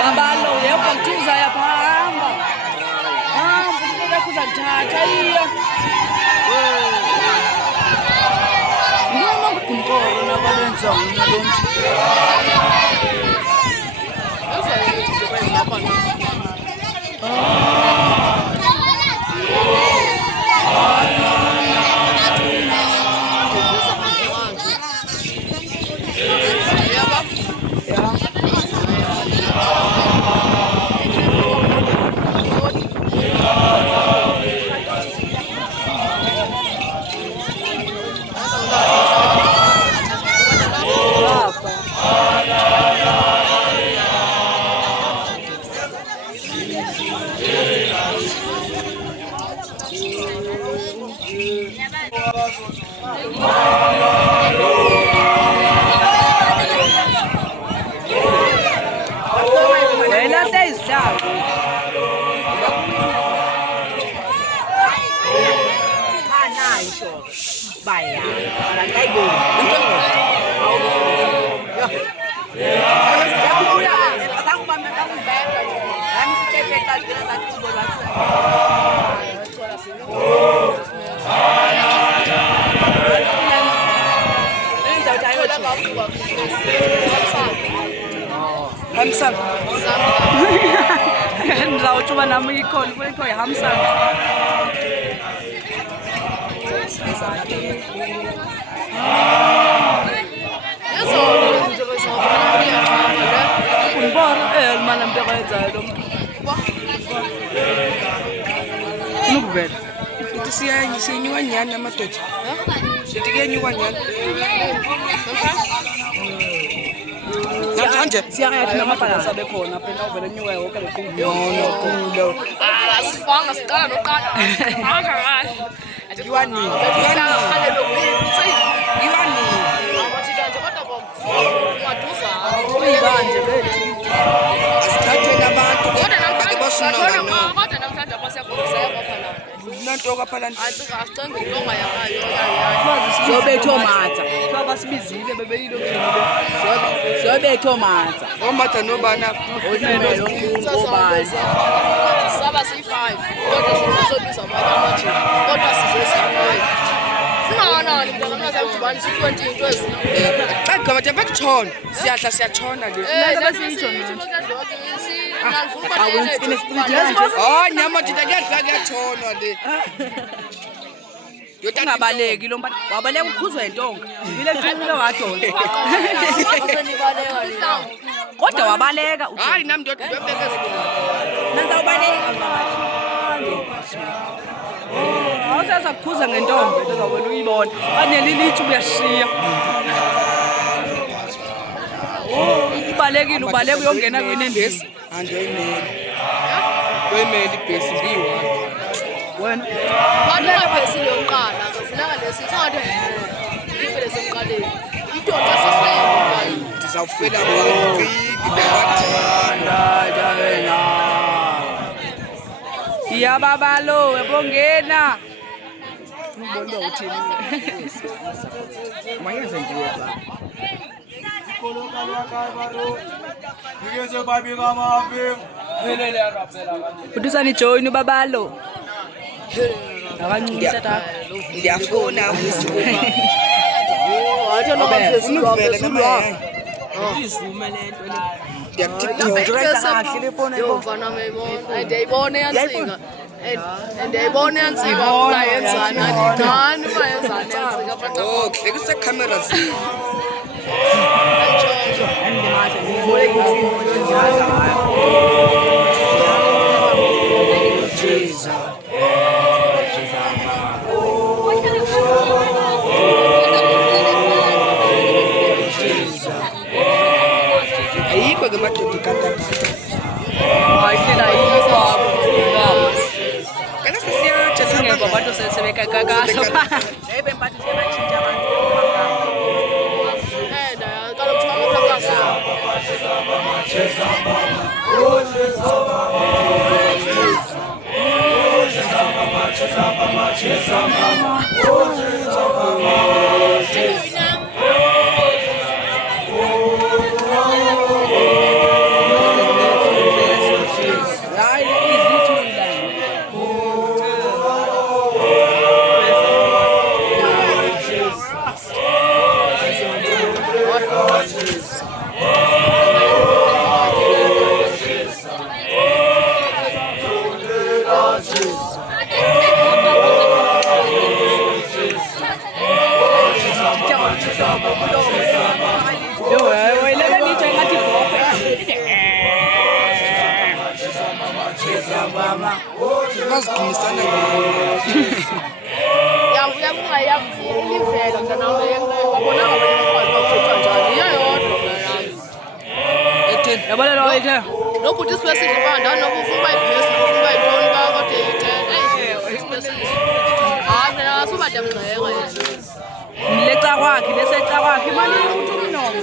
Babalo yebo kuza yaphamba. Ufuna kuzathatha iyo. Noma kunkolo nabalenza nalonto. Hamsan.เราจะมาน้ำมีคนเพื่อนถอยฮัมซันคุณพ่อมาลำเตะใจดมนุกเวทitu si nyuanyan nama tuh sedikit nyuanyan siya kaya tinamapala sabi ko na pinaubalan nyo eh, huwag ka lang kulo. As fang as ka, no ka. Giwani. Ibanje bethi. Asithathe nabantu ake basunanga no. Kodwa namhlanje basiyakhulisa yaphana. Nantoka phala nje. Asicenge ilonga yakayo. Sobetho matha. Babasibizile bebeyilo kile. Sobetho matha. Omatha nobana onene obani. Saba si5. Kodwa sizobiza amathi. Kodwa sizesi5. Singakanani mntwana zakubani si20 into ezi. Bagaba bakutshona. Siyahla siyatshona le. Oh nyama titanyadla kuyatshona le. Yotangabaleki lo mfana wabaleka ukhuzwa intonga vile thule wadonsa kodwa wabaleka hayi nami ndiyobekeza nanza ubaleka awusaza kukhuza ngentonga ezawubona uyibona banelilithi uyashiya ubalekile ubaleka uyongena kwenendesi andiyoyimeli yoyimeli ibhesi ndiyiwa wena wena ibhesi yokuqala kufuneka lesithathe ibhele semqaleni idonta sesayeka ndizawufela bonke ngibathanda wena iyababalo ebongena ubona uthini mayenze nje la ngeze babika mabe velele arapela udusani join babalo abancisa takho ndiyafuna ukuzuma wathi noma phezulu izume lento le ndiyakudresa kahle le phone yo mfana mayibona ndiyayibona yansika ndiyayibona yansika bayenzana ndithanda bayenzana yansika oh kuhlekisa cameras Jesus ayikho ke madoda kanta ayisela ayikho kana sisiyatsha singekho abantu sebekakakaso ebe mpathi sebatshintsha abantu kaloku amapakasa baziginisana nokuthi isipesile uba ndanokuba ufuna ibhesi ufuna uba yintoni uba kodwa isipesile hayi mina ngasubade mgxeka yena Leca kwakhe leseca kwakhe imali uthi umnomo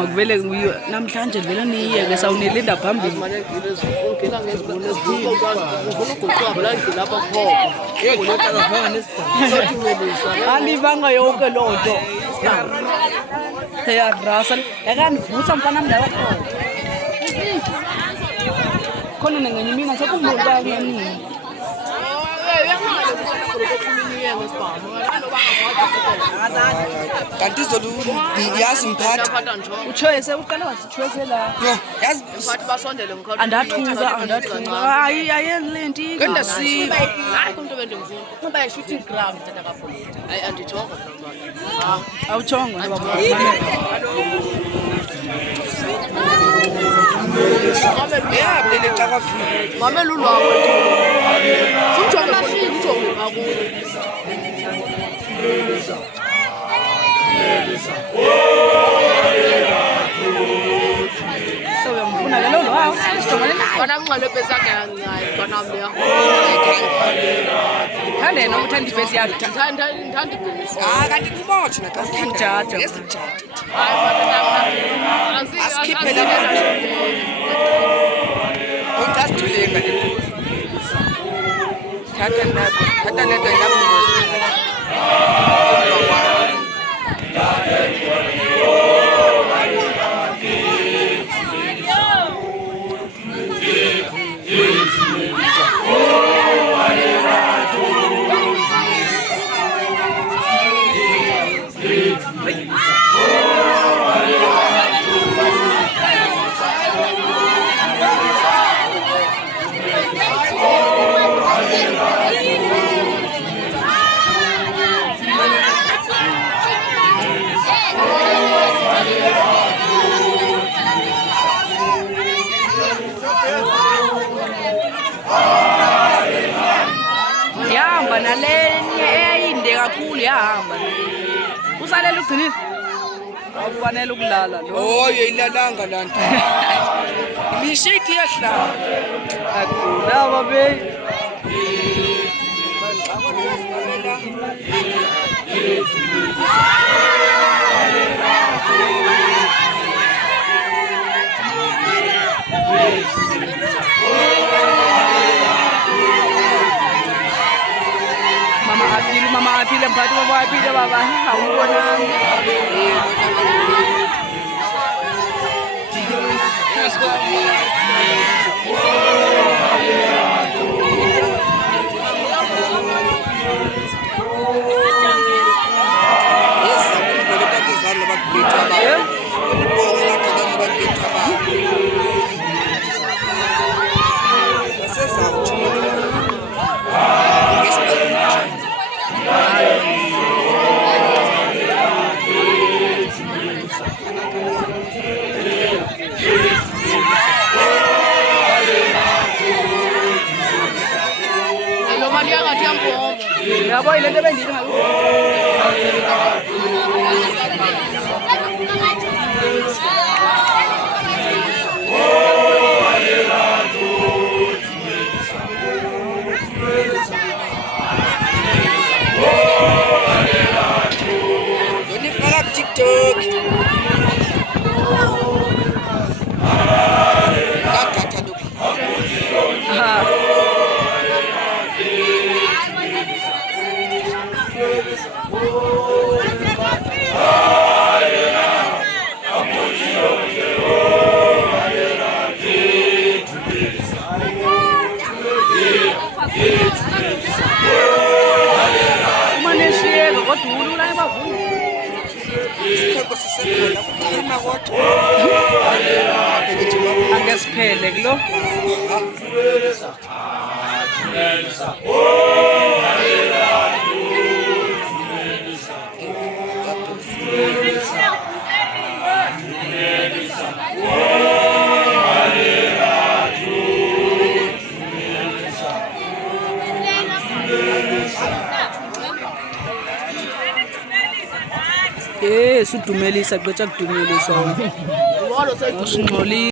Ngivele namhlanje vele niyeke sawunelinda phambili ungena ngezibone ezibili ufuna uguquka la ndlela lapha khona alivanga yonke loo nto yadrasa yakandivusa mfana mdala khona nengenye mina sekuvula ngenini kanti izolo yazi mphatha uchoyese uqala wasichoyese la yazi mfathi basondele ngikhona andathuka hayi ayelenti ngandasiba hayi kunto bendimfuna ngoba i-shooting ground tata kafoleti hayi andijonga awuchonga yabele xa kafika mamela ulwawo ujonge ujonge ngakuyo so uyamfuna ke lo lwawo kona ngxalephe sakhe yancayi kona mleya thande yena uthanda ibhesi yakhe ndithanda ibhesi kanti kubotshwe Sijada. ngesijada hayi asikhiphele konke asithulenga le thatha nento yamngozi yahamba nalenye eyayinde kakhulu yahamba usalela ugcinile awufanele ukulala lo oyo ilalanga laa nto imishiti yahlala agula babe mama aphile mphathi baba aphile baba awubonanga yabo ile nto bendile ndifaka kuTikTok ndathatha lokhu sisekhona kuthima kodwa ake siphele kulo sudumelisa qetsha kudumelisa Ngolo usingxoli